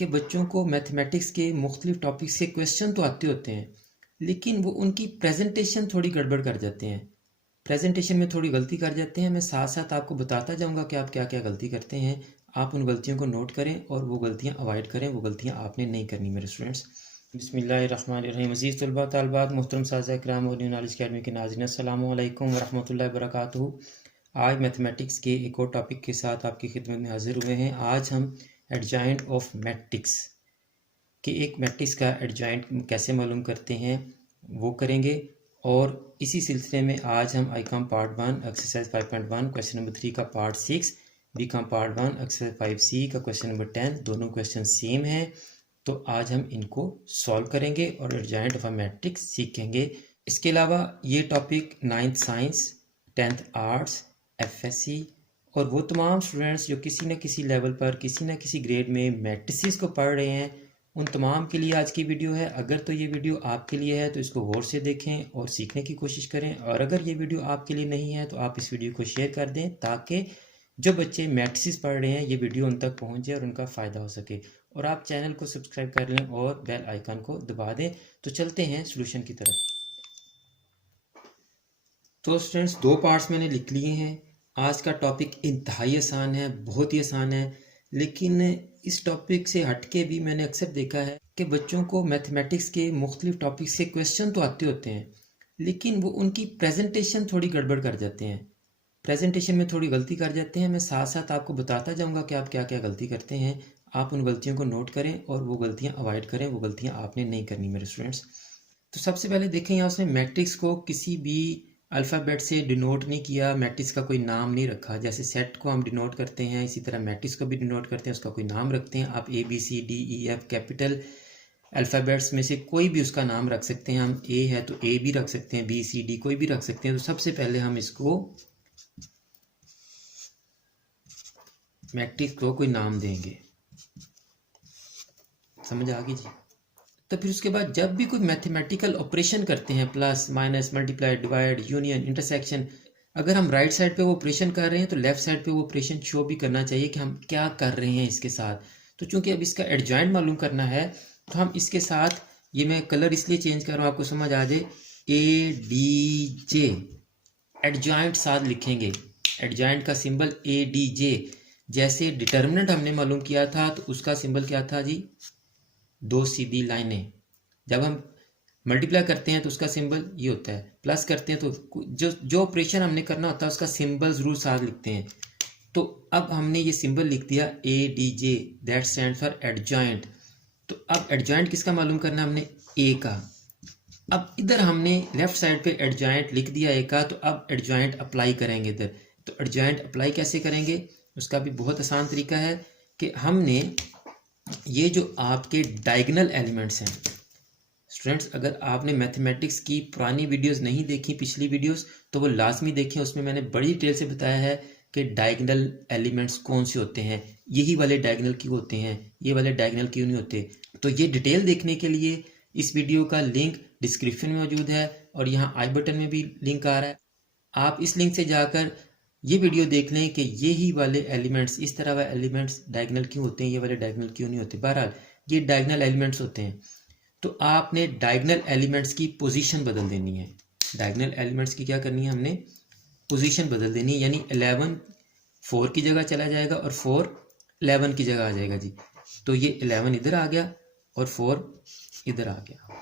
कि बच्चों को मैथमेटिक्स के मुख्तलिफ टॉपिक्स के क्वेश्चन तो आते होते हैं, लेकिन वो उनकी प्रेजेंटेशन थोड़ी गड़बड़ कर जाते हैं। प्रेजेंटेशन में थोड़ी गलती कर जाते हैं। मैं साथ साथ आपको बताता जाऊंगा कि आप क्या क्या गलती करते हैं। आप उन गलतियों को नोट करें और वो गलतियां अवॉइड करें। वो गलतियां आपने नहीं करनी मेरे स्टूडेंट्स। बिस्मिल्लाहिर्रहमानिर्रहीम। अज़ीज़ तलबा तलबात, मोहतरम साज़ा इकराम और न्यू नॉलेज अकेडमी के नाज़रीन, अस्सलामु अलैकुम वरहमतुल्लाहि वबरकातुहू। आज मैथमेटिक्स के एक और टॉपिक के साथ आपकी खिदमत में हाजिर हुए हैं। आज हम एडजॉइंट ऑफ मैट्रिक्स कि एक मैट्रिक्स का एडजॉइंट कैसे मालूम करते हैं वो करेंगे। और इसी सिलसिले में आज हम Icom part 1 exercise 5.1 question number 3 का part 6, BCom part 1 exercise 5C का क्वेश्चन नंबर 10, दोनों क्वेश्चन सेम हैं। तो आज हम इनको सॉल्व करेंगे और एडजॉइंट ऑफ अ मैट्रिक्स सीखेंगे। इसके अलावा ये topic 9th science, 10th arts, FSC और वो तमाम स्टूडेंट्स जो किसी न किसी लेवल पर किसी न किसी ग्रेड में मैट्रिसेस को पढ़ रहे हैं, उन तमाम के लिए आज की वीडियो है। अगर तो ये वीडियो आपके लिए है तो इसको गौर से देखें और सीखने की कोशिश करें, और अगर ये वीडियो आपके लिए नहीं है तो आप इस वीडियो को शेयर कर दें ताकि जो बच्चे मैट्रिसेस पढ़ रहे हैं ये वीडियो उन तक पहुँच जाए और उनका फ़ायदा हो सके। और आप चैनल को सब्सक्राइब कर लें और बेल आइकन को दबा दें। तो चलते हैं सॉल्यूशन की तरफ। तो स्टूडेंट्स, दो पार्ट्स मैंने लिख लिए हैं। आज का टॉपिक इंतहाई आसान है, बहुत ही आसान है, लेकिन इस टॉपिक से हटके भी मैंने अक्सर देखा है कि बच्चों को मैथमेटिक्स के मुख्तलिफ टॉपिक्स के क्वेश्चन तो आते होते हैं, लेकिन वो उनकी प्रेजेंटेशन थोड़ी गड़बड़ कर जाते हैं। प्रेजेंटेशन में थोड़ी गलती कर जाते हैं। मैं साथ साथ आपको बताता जाऊंगा कि आप क्या क्या गलती करते हैं। आप उन गलतियों को नोट करें और वो गलतियां अवॉइड करें। वो गलतियां आपने नहीं करनी मेरे स्टूडेंट्स। तो सबसे पहले देखें, यहाँ उसने मैट्रिक्स को किसी भी अल्फ़ाबेट से डिनोट नहीं किया, मैट्रिक्स का कोई नाम नहीं रखा। जैसे सेट को हम डिनोट करते हैं, इसी तरह मैट्रिक्स को भी डिनोट करते हैं, उसका कोई नाम रखते हैं। आप ABCDEF कैपिटल अल्फ़ाबेट्स में से कोई भी उसका नाम रख सकते हैं। हम A है तो A भी रख सकते हैं, BCD कोई भी रख सकते हैं। तो सबसे पहले हम इसको मैट्रिक्स को कोई नाम देंगे। समझ आ गई जी? तो फिर उसके बाद जब भी कोई मैथमेटिकल ऑपरेशन करते हैं, plus minus multiply divide union intersection, अगर हम राइट साइड पे वो ऑपरेशन कर रहे हैं तो लेफ्ट साइड पे वो ऑपरेशन शो भी करना चाहिए कि हम क्या कर रहे हैं इसके साथ। तो चूंकि अब इसका एडजॉइंट मालूम करना है तो हम इसके साथ, ये मैं कलर इसलिए चेंज कर रहा हूँ आपको समझ आ जाए, ADJ एडजॉइंट साथ लिखेंगे। एडजॉइंट का सिंबल ADJ। जैसे डिटर्मिनेंट हमने मालूम किया था तो उसका सिंबल क्या था जी? दो सीधी लाइनें। जब हम मल्टीप्लाई करते हैं तो उसका सिंबल ये होता है, प्लस करते हैं तो जो ऑपरेशन हमने करना होता है उसका सिंबल जरूर साथ लिखते हैं। तो अब हमने ये सिंबल लिख दिया ADJ, that stand for adjoint. तो अब एडजॉइंट किसका मालूम करना हमने? A का। अब इधर हमने लेफ्ट साइड पे एडजॉइंट लिख दिया A का, तो अब एडजॉइंट अप्लाई करेंगे इधर। तो एडजॉइंट अप्लाई कैसे करेंगे? उसका भी बहुत आसान तरीका है कि हमने ये जो आपके डायगोनल एलिमेंट्स हैं स्टूडेंट्स, अगर आपने मैथमेटिक्स की पुरानी वीडियोस नहीं देखी, पिछली वीडियोस, तो वो लाजमी देखें। उसमें मैंने बड़ी डिटेल से बताया है कि डायगोनल एलिमेंट्स कौन से होते हैं, यही वाले डायगोनल क्यों होते हैं, ये वाले डायगोनल क्यों नहीं होते। तो ये डिटेल देखने के लिए इस वीडियो का लिंक डिस्क्रिप्शन में मौजूद है और यहाँ आई बटन में भी लिंक आ रहा है। आप इस लिंक से जाकर ये वीडियो देख लें कि यही वाले एलिमेंट्स, इस तरह वाले एलिमेंट्स डायगोनल क्यों होते हैं, ये वाले डायगोनल क्यों नहीं होते। बहरहाल ये डायगोनल एलिमेंट्स होते हैं। तो आपने डायगोनल एलिमेंट्स की पोजीशन बदल देनी है। डायगोनल एलिमेंट्स की क्या करनी है? हमने पोजीशन बदल देनी है। यानी 11 4 की जगह चला जाएगा और 4 11 की जगह आ जाएगा जी। तो ये 11 इधर आ गया और 4 इधर आ गया।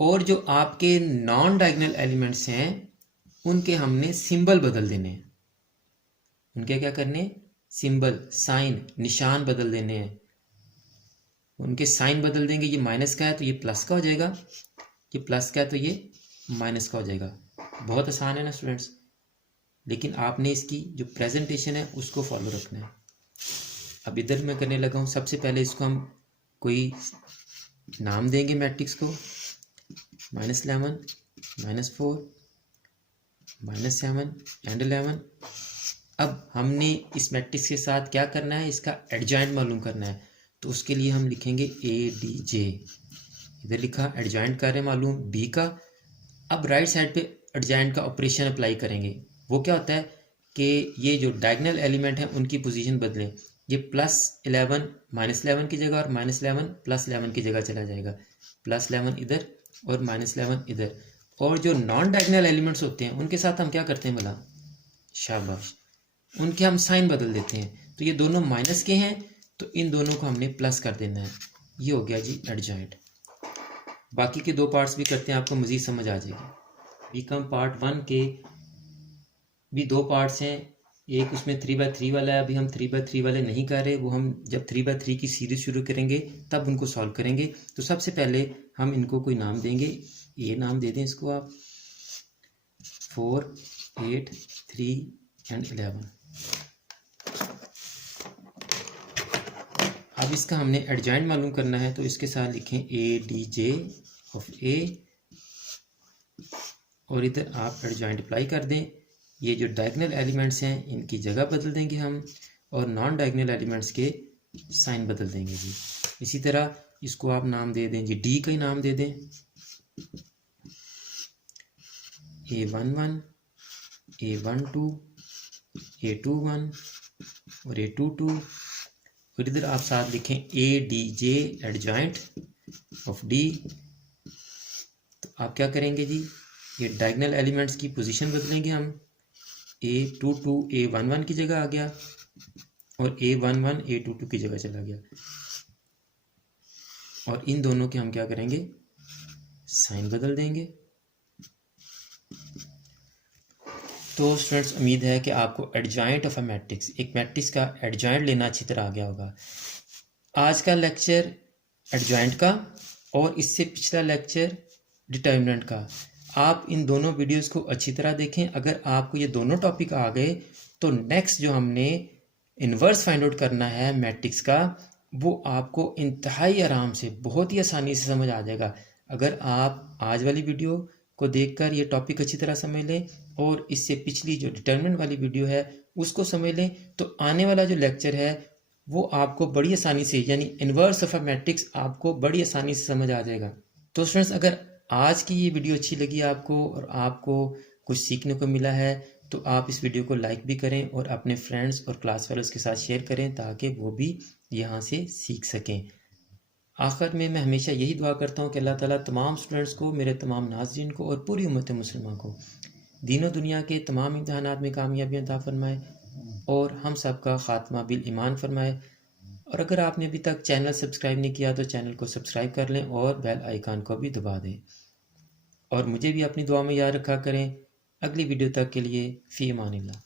और जो आपके नॉन डायगोनल एलिमेंट्स हैं उनके हमने सिंबल बदल देने हैं। उनके क्या करने? सिंबल, साइन, निशान बदल देने हैं। उनके साइन बदल देंगे। ये माइनस का है तो ये प्लस का हो जाएगा, ये प्लस का है तो ये माइनस का हो जाएगा। बहुत आसान है ना स्टूडेंट्स, लेकिन आपने इसकी जो प्रेजेंटेशन है उसको फॉलो रखना है। अब इधर मैं करने लगा हूँ। सबसे पहले इसको हम कोई नाम देंगे मैट्रिक्स को। -11, -4, -7 एंड 11। अब हमने इस मैट्रिक्स के साथ क्या करना है? इसका एडजॉइंट मालूम करना है। तो उसके लिए हम लिखेंगे ADJ। इधर लिखा, एडजॉइंट कर रहे हैं मालूम B का। अब राइट साइड पे एडजॉइंट का ऑपरेशन अप्लाई करेंगे। वो क्या होता है कि ये जो डायगोनल एलिमेंट है उनकी पोजीशन बदलें। ये +11 -11 की जगह और -11 +11 की जगह चला जाएगा। +11 इधर और -11 इधर। और जो नॉन डायगोनल एलिमेंट्स होते हैं उनके साथ हम क्या करते हैं भला? शाबाश, उनके हम साइन बदल देते हैं। तो ये दोनों माइनस के हैं तो इन दोनों को हमने प्लस कर देना है। ये हो गया जी एडजॉइंट। बाकी के 2 पार्ट्स भी करते हैं, आपको मज़ीद समझ आ जाएगी। बीकॉम पार्ट 1 के भी 2 पार्ट्स हैं। एक उसमें 3/3 वाला है, अभी हम 3/3 वाले नहीं कर रहे, वो हम जब 3/3 की सीरीज शुरू करेंगे तब उनको सॉल्व करेंगे। तो सबसे पहले हम इनको कोई नाम देंगे। ये नाम दे दें इसको आप 4, 8, 3 एंड 11। अब इसका हमने एडजॉइंट मालूम करना है, तो इसके साथ लिखें ADJ ऑफ A और इधर आप एडजॉइंट अप्लाई कर दें। ये जो डायगोनल एलिमेंट्स हैं इनकी जगह बदल देंगे हम और नॉन डायगोनल एलिमेंट्स के साइन बदल देंगे जी। इसी तरह इसको आप नाम दे दें जी, D का ही नाम दे दें A11, A12, A21 और A22 और इधर आप साथ लिखें ADJ एडजॉइंट ऑफ D। तो आप क्या करेंगे जी, ये डायगोनल एलिमेंट्स की पोजीशन बदलेंगे हम। A22 A11 की जगह आ गया और A11 A22 की जगह चला गया। और इन दोनों के हम क्या करेंगे, साइन बदल देंगे। तो स्टूडेंट्स, उम्मीद है कि आपको एडजॉइंट ऑफ अ मैट्रिक्स, एक मैट्रिक्स का एडजॉइंट लेना अच्छी तरह आ गया होगा। आज का लेक्चर एडजॉइंट का और इससे पिछला लेक्चर डिटर्मिनेंट का। आप इन दोनों वीडियोस को अच्छी तरह देखें। अगर आपको ये दोनों टॉपिक आ गए तो नेक्स्ट जो हमने इन्वर्स फाइंड आउट करना है मैट्रिक्स का, वो आपको इंतहाई आराम से, बहुत ही आसानी से समझ आ जाएगा। अगर आप आज वाली वीडियो को देखकर ये टॉपिक अच्छी तरह समझ लें और इससे पिछली जो डिटर्मिनेंट वाली वीडियो है उसको समझ लें, तो आने वाला जो लेक्चर है वो आपको बड़ी आसानी से, यानी इन्वर्स ऑफ अ मैट्रिक्स आपको बड़ी आसानी से समझ आ जाएगा। तो स्टूडेंट्स, अगर आज की ये वीडियो अच्छी लगी आपको और आपको कुछ सीखने को मिला है तो आप इस वीडियो को लाइक भी करें और अपने फ्रेंड्स और क्लास फेलोज़ के साथ शेयर करें ताकि वो भी यहाँ से सीख सकें। आखिर में मैं हमेशा यही दुआ करता हूँ कि अल्लाह ताला तमाम स्टूडेंट्स को, मेरे तमाम नाज़रीन को और पूरी उम्मत मुसलमान को दीन और दुनिया के तमाम इम्तिहानात में कामयाबी अता फरमाए और हम सब का ख़ात्मा बिल ईमान फरमाए। और अगर आपने अभी तक चैनल सब्सक्राइब नहीं किया तो चैनल को सब्सक्राइब कर लें और बेल आइकन को भी दबा दें। और मुझे भी अपनी दुआ में याद रखा करें। अगली वीडियो तक के लिए फ़ी अमानिल्लाह।